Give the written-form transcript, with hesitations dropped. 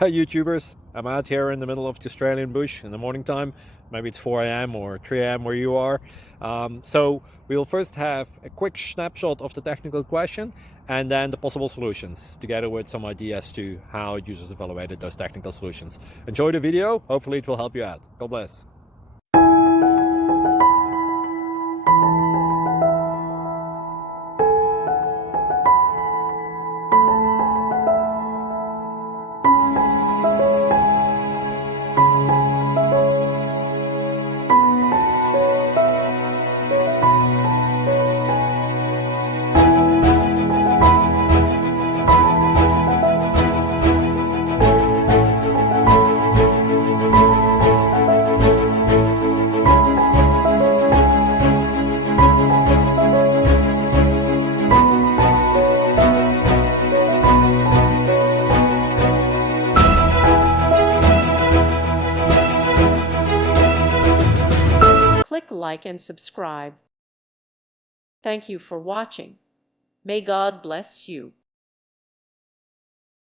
Hi YouTubers, I'm out here in the middle of the Australian bush in the morning time. Maybe it's 4 a.m. or 3 a.m. where you are. So we'll first have a quick snapshot of the technical question and then the possible solutions, together with some ideas to how users evaluated those technical solutions. Enjoy the video, hopefully it will help you out. God bless. Click like and subscribe. Thank you for watching. May God bless you.